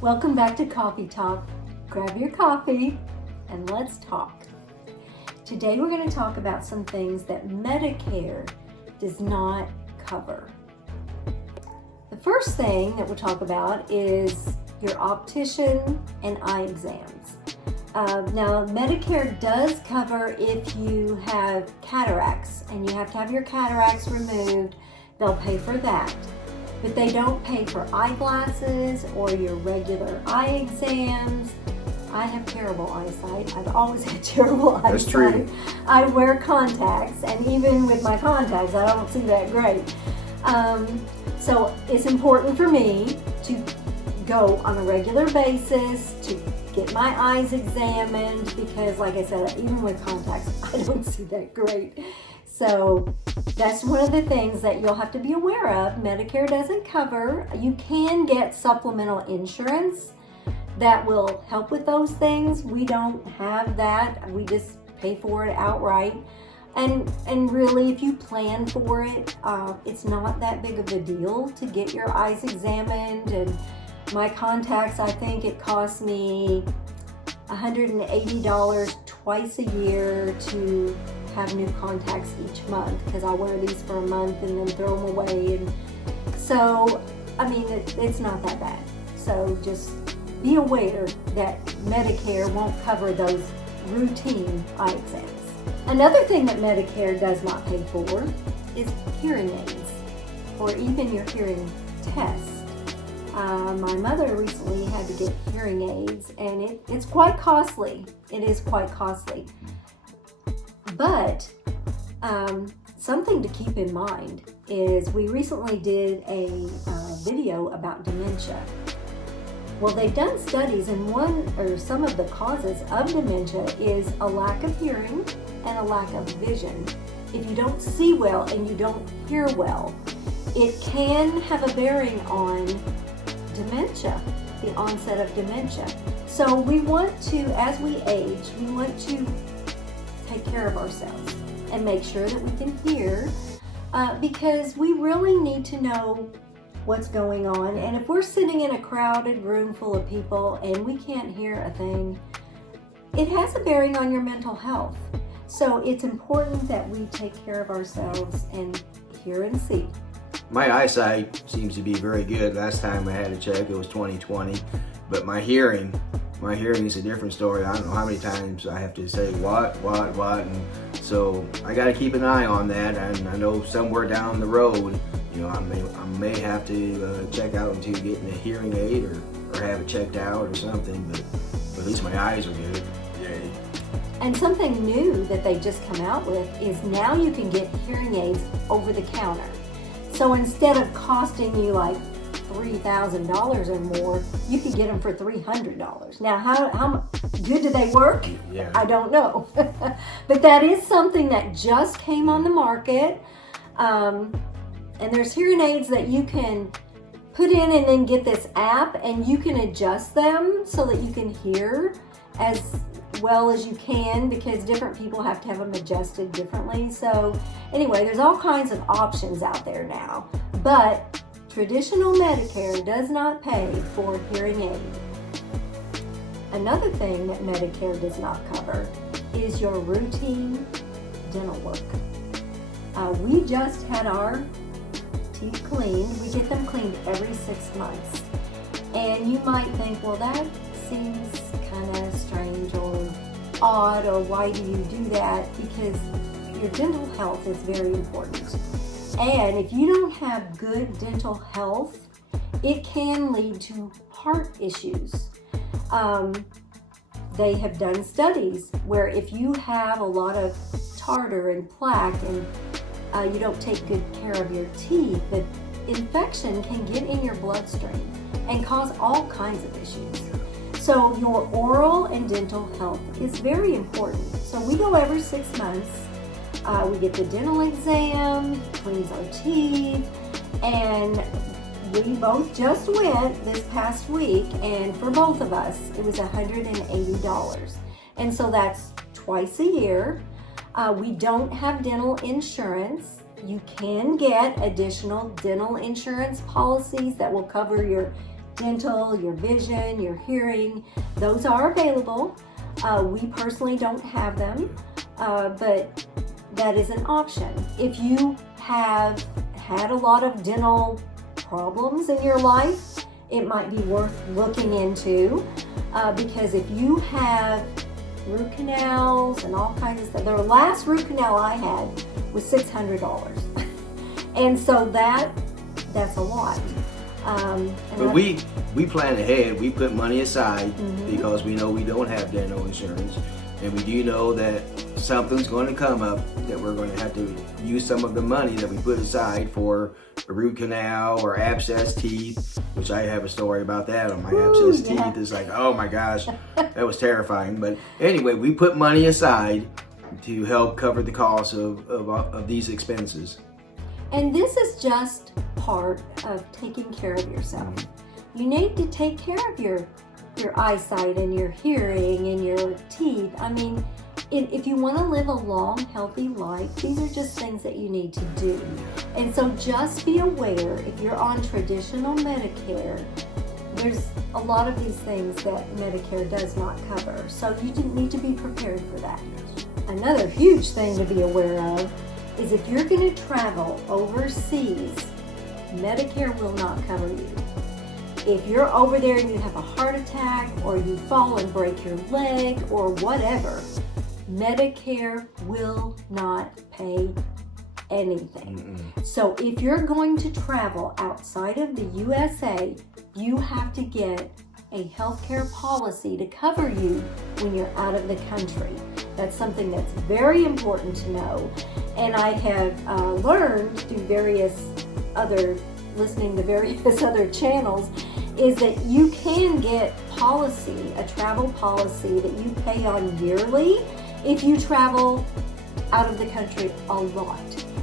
Welcome back to Coffee Talk. Grab your coffee and let's talk. Today we're going to talk about some things that Medicare does not cover. The first thing that we'll talk about is your optician and eye exams. Now, Medicare does cover if you have cataracts and you have to have your cataracts removed. They'll pay for that. But they don't pay for eyeglasses or your regular eye exams. I have terrible eyesight. I've always had terrible eyesight. That's true. I wear contacts, and even with my contacts, I don't see that great. So it's important for me to go on a regular basis to get my eyes examined because, like I said, even with contacts, I don't see that great. So that's one of the things that you'll have to be aware of. Medicare doesn't cover. You can get supplemental insurance that will help with those things. We don't have that. We just pay for it outright. And really, if you plan for it, it's not that big of a deal to get your eyes examined. And my contacts, I think it costs me $180 twice a year to have new contacts each month because I wear these for a month and then throw them away. And so, I mean, it's not that bad. So just be aware that Medicare won't cover those routine eye exams. Another thing that Medicare does not pay for is hearing aids or even your hearing test. My mother recently had to get hearing aids, and it's quite costly. It is quite costly. But something to keep in mind is we recently did a video about dementia. Well, they've done studies, and some of the causes of dementia is a lack of hearing and a lack of vision. If you don't see well and you don't hear well, it can have a bearing on dementia, the onset of dementia. So we want to, as we age, we want to take care of ourselves and make sure that we can hear because we really need to know what's going on. And if we're sitting in a crowded room full of people and we can't hear a thing, it has a bearing on your mental health. So it's important that we take care of ourselves and hear and see. My eyesight seems to be very good. Last time I had a check, it was 20/20. But my hearing is a different story. I don't know how many times I have to say what, and so I got to keep an eye on that. And I know somewhere down the road, I may have to check out into getting a hearing aid or have it checked out or something. But at least my eyes are good. Yay. And something new that they just come out with is now you can get hearing aids over the counter. So instead of costing you like $3,000 or more, you can get them for $300. Now, how good do they work? Yeah. I don't know. But that is something that just came on the market. And there's hearing aids that you can put in and then get this app, and you can adjust them so that you can hear as well as you can because different people have to have them adjusted differently. So anyway, there's all kinds of options out there now. But traditional Medicare does not pay for hearing aid. Another thing that Medicare does not cover is your routine dental work. We just had our teeth cleaned. We get them cleaned every 6 months. And you might think, well, that seems kind of strange or odd, or why do you do that? Because your dental health is very important. And if you don't have good dental health, it can lead to heart issues. They have done studies where if you have a lot of tartar and plaque and you don't take good care of your teeth, the infection can get in your bloodstream and cause all kinds of issues. So your oral and dental health is very important. So we go every 6 months. We get the dental exam, he cleans our teeth, and we both just went this past week, and for both of us, it was $180. And so that's twice a year. We don't have dental insurance. You can get additional dental insurance policies that will cover your dental, your vision, your hearing. Those are available. We personally don't have them, but that is an option. If you have had a lot of dental problems in your life, it might be worth looking into, because if you have root canals and all kinds of stuff, the last root canal I had was $600. And so that's a lot. But we plan ahead. We put money aside because we know we don't have dental insurance, and we do know that something's going to come up that we're going to have to use some of the money that we put aside for a root canal or abscess teeth, which I have a story about that on my abscess teeth. It's like, oh my gosh, that was terrifying. But anyway, we put money aside to help cover the cost of these expenses. And this is just part of taking care of yourself. You need to take care of your eyesight and your hearing and your teeth. I mean, if you want to live a long, healthy life, these are just things that you need to do. And so just be aware, if you're on traditional Medicare, there's a lot of these things that Medicare does not cover. So you need to be prepared for that. Another huge thing to be aware of is if you're going to travel overseas, Medicare will not cover you. If you're over there and you have a heart attack or you fall and break your leg or whatever, Medicare will not pay anything. So if you're going to travel outside of the USA, you have to get a healthcare policy to cover you when you're out of the country. That's something that's very important to know. And I have learned through listening to various other channels, is that you can get a travel policy that you pay on yearly if you travel out of the country a lot.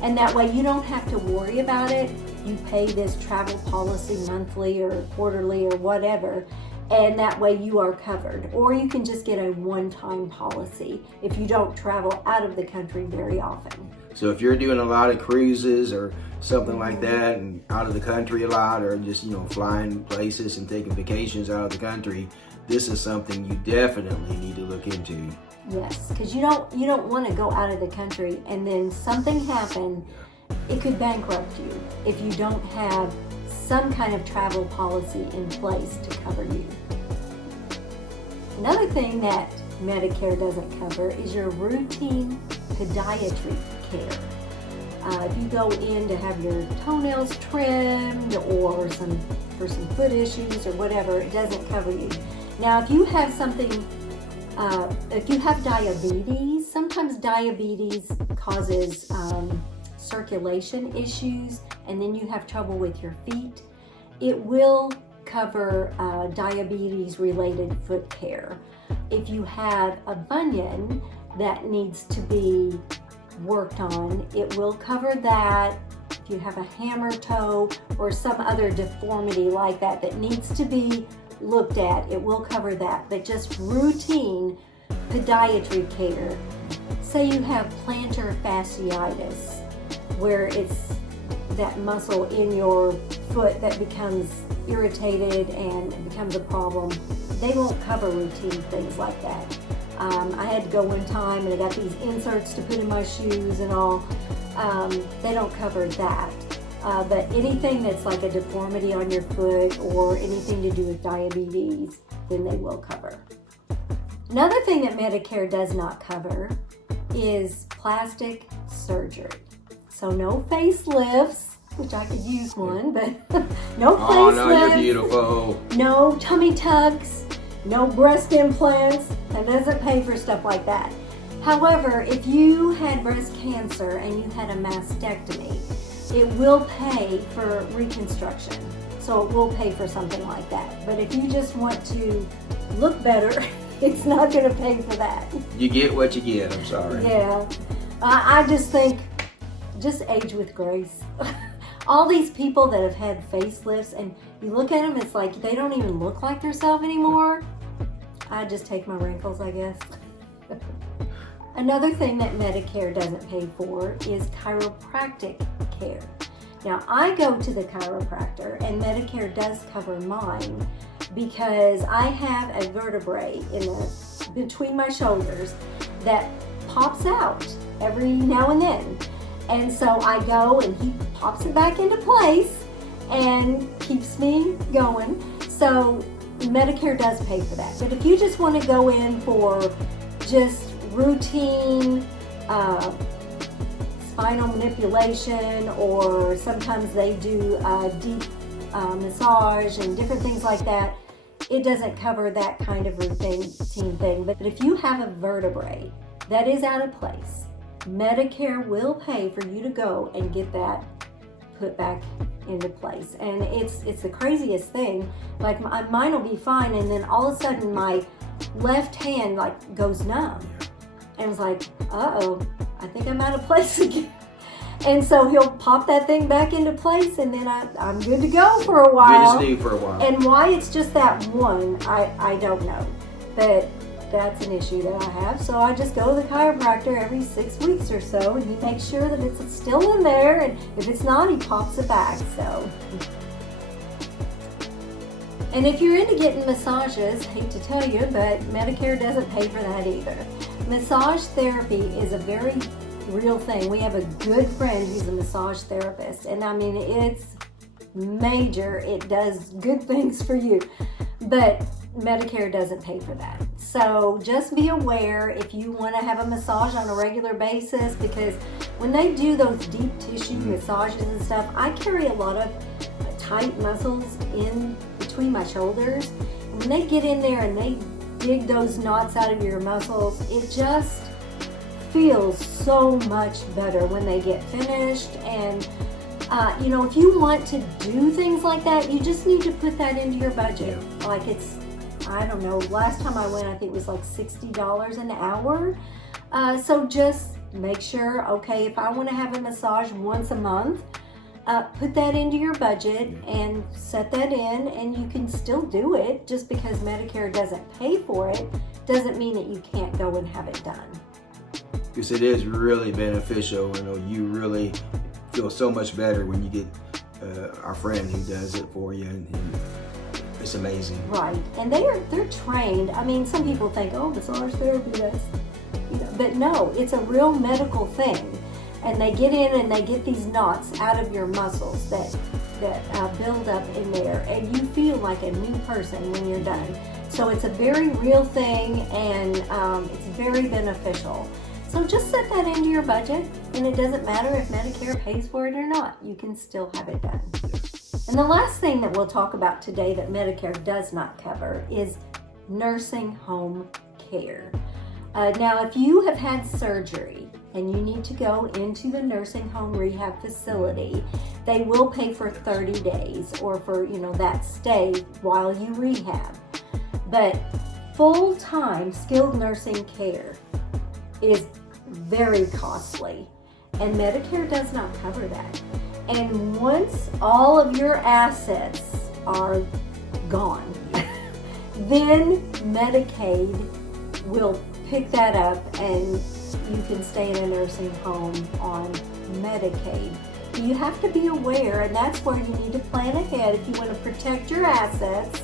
And that way you don't have to worry about it. You pay this travel policy monthly or quarterly or whatever, and that way you are covered. Or you can just get a one-time policy if you don't travel out of the country very often. So if you're doing a lot of cruises or something like that and out of the country a lot, or just flying places and taking vacations out of the country, this is something you definitely need to look into. Yes, because you don't want to go out of the country and then something happen. It could bankrupt you if you don't have some kind of travel policy in place to cover you. Another thing that Medicare doesn't cover is your routine podiatry care. If you go in to have your toenails trimmed or for some foot issues or whatever, it doesn't cover you. Now, if you have diabetes, sometimes diabetes causes circulation issues, and then you have trouble with your feet. It will cover diabetes-related foot care. If you have a bunion that needs to be worked on, it will cover that. If you have a hammer toe or some other deformity like that needs to be looked at, it will cover that. But just routine podiatry care. Say you have plantar fasciitis, where it's that muscle in your foot that becomes irritated and it becomes a problem. They won't cover routine things like that. I had to go one time and I got these inserts to put in my shoes and all. They don't cover that. But anything that's like a deformity on your foot or anything to do with diabetes, then they will cover. Another thing that Medicare does not cover is plastic surgery. So no facelifts, which I could use one, but no facelifts. Oh no, you're beautiful. No tummy tucks, no breast implants, and doesn't pay for stuff like that. However, if you had breast cancer and you had a mastectomy, it will pay for reconstruction. So it will pay for something like that. But if you just want to look better, it's not going to pay for that. You get what you get, I'm sorry. Yeah. I just think, just age with grace. All these people that have had facelifts, and you look at them, it's like they don't even look like themselves anymore. I just take my wrinkles, I guess. Another thing that Medicare doesn't pay for is chiropractic care. Now, I go to the chiropractor, and Medicare does cover mine because I have a vertebrae between my shoulders that pops out every now and then. And so I go and he pops it back into place and keeps me going. So Medicare does pay for that. But if you just want to go in for just routine spinal manipulation, or sometimes they do deep massage and different things like that, it doesn't cover that kind of routine thing. But if you have a vertebrae that is out of place, Medicare will pay for you to go and get that put back into place. And it's the craziest thing. Like mine will be fine, and then all of a sudden my left hand like goes numb. And it's like, uh-oh, I think I'm out of place again. And so he'll pop that thing back into place, and then I'm good to go for a while. Good as new for a while. And why it's just that one, I don't know. But that's an issue that I have. So I just go to the chiropractor every 6 weeks or so, and he makes sure that it's still in there, and if it's not, he pops it back. So. And if you're into getting massages, hate to tell you, but Medicare doesn't pay for that either. Massage therapy is a very real thing. We have a good friend who's a massage therapist, and I mean, it's major. It does good things for you, but Medicare doesn't pay for that. So just be aware if you want to have a massage on a regular basis, because when they do those deep tissue massages and stuff, I carry a lot of tight muscles in between my shoulders. And when they get in there and they dig those knots out of your muscles, it just feels so much better when they get finished. And if you want to do things like that, you just need to put that into your budget. Like I don't know, last time I went, I think it was like $60 an hour. So just make sure, okay, if I want to have a massage once a month, put that into your budget and set that in, and you can still do it. Just because Medicare doesn't pay for it doesn't mean that you can't go and have it done. Because it is really beneficial. You really feel so much better when you get our friend who does it for you, and it's amazing. Right, and they're trained. I mean, some people think, oh, massage therapy, that's, but no, it's a real medical thing. And they get in and they get these knots out of your muscles that build up in there, and you feel like a new person when you're done. So it's a very real thing, and it's very beneficial. So just set that into your budget, and it doesn't matter if Medicare pays for it or not. You can still have it done. And the last thing that we'll talk about today that Medicare does not cover is nursing home care. Now, if you have had surgery and you need to go into the nursing home rehab facility, they will pay for 30 days or for, that stay while you rehab. But full-time skilled nursing care is very costly, and Medicare does not cover that. And once all of your assets are gone, then Medicaid will pick that up, and you can stay in a nursing home on Medicaid. But you have to be aware, and that's where you need to plan ahead if you want to protect your assets.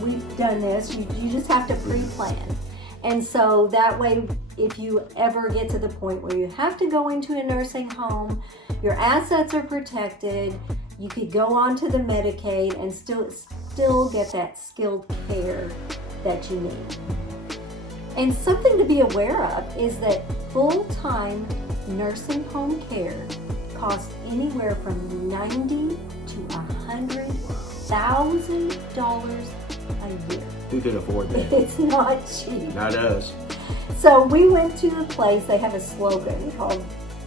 We've done this. You just have to pre-plan. And so that way, if you ever get to the point where you have to go into a nursing home, your assets are protected, you could go on to the Medicaid and still get that skilled care that you need. And something to be aware of is that full-time nursing home care costs anywhere from $90,000 to $100,000 a year. Who can afford that? It's not cheap. Not us. So we went to a place, they have a slogan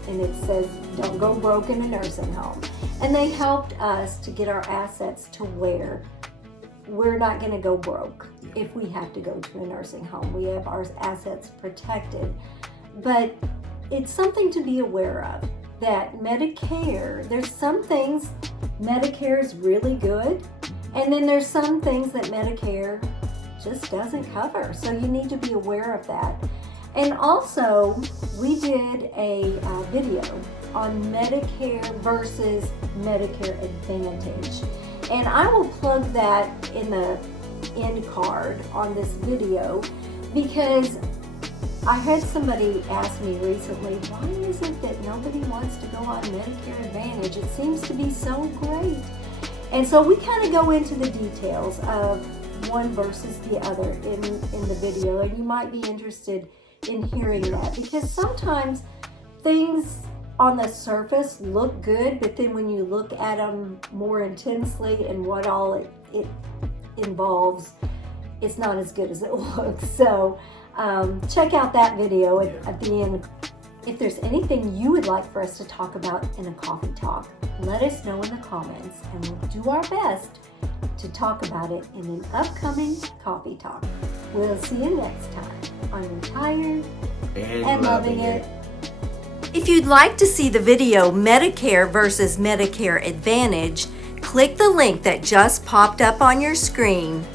and it says, "Don't go broke in a nursing home." And they helped us to get our assets to where we're not going to go broke if we have to go to a nursing home. We have our assets protected. But it's something to be aware of, that Medicare, there's some things Medicare is really good, and then there's some things that Medicare just doesn't cover. So you need to be aware of that. And also, we did a video on Medicare versus Medicare Advantage. And I will plug that in the end card on this video, because I had somebody ask me recently, why is it that nobody wants to go on Medicare Advantage? It seems to be so great. And so we kind of go into the details of one versus the other in the video, and you might be interested in hearing that, because sometimes things on the surface look good, but then when you look at them more intensely and what all it involves, it's not as good as it looks. So check out that video at the end. If there's anything you would like for us to talk about in a coffee talk, let us know in the comments, and we'll do our best to talk about it in an upcoming coffee talk. We'll see you next time on Retired and Loving It. If you'd like to see the video Medicare versus Medicare Advantage, click the link that just popped up on your screen.